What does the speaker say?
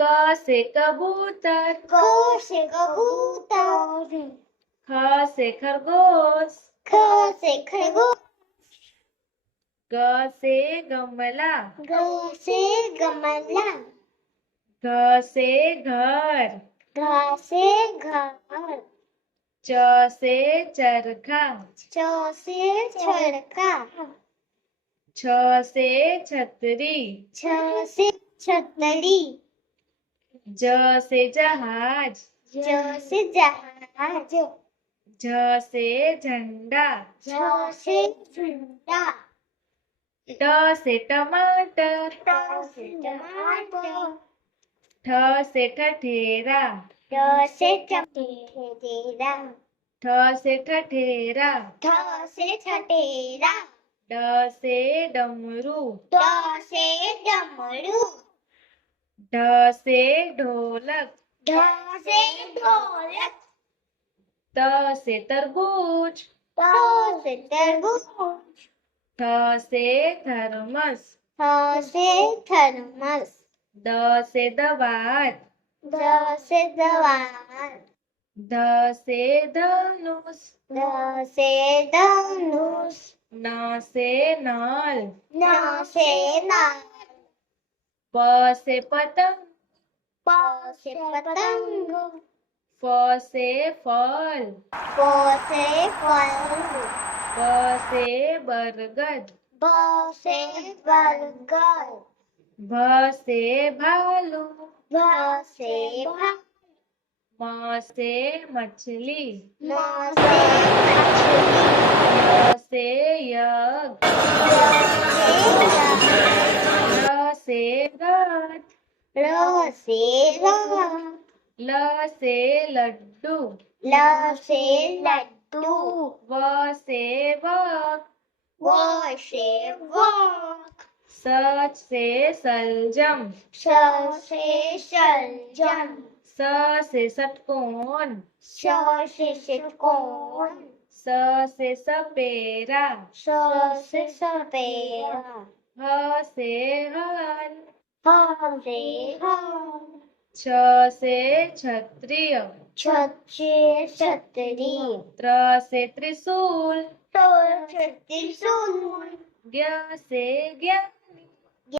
क से कबूतर, क से कबूतर, ख से खरगोश, ख से खरगोश, ग से गमला, ग से गमला, घ से घर, घ से घर, च से चरखा, च से चरखा, छ से छतरी, छ से छतरी, ज से जहाज, ज से जहाज, झ से झंडा, झ से झंडा, ट से टमाटर, ट से टमाटर, ठ से ठठेरा, ठ से ठठेरा, ठ से ठठेरा, ठ से ठठेरा, ड से डमरू, ड से डमरू, ढ से ढोलक, ढ से ढोलक, त से तरबूज, त से तरबूज, थ से थर्मस, थ से थर्मस, द से दवात, द से दवात, ध से धनुष, ध से धनुष, न से नल, न से नल, प से पतंग, प से पतंग, फ से फल, फ से फल, ब से बरगद, ब से बरगद, भ से भालू, भ से भालू, म से मछली, म से मछली, य से यज्ञ, र से रथ, र से रथ, ल से लड्डू, ल से लड्डू, व से वक, व से वक, स से सलजम, स से सलजम, स से षटकोण, स से षटकोण, स से सपेरा, स से सपेरा, ह से हल, ह से हल, छ से क्षत्रिय, छ से छतरी, त्र से त्रिशूल, ट से त्रिशूल, ज्ञ से ज्ञान,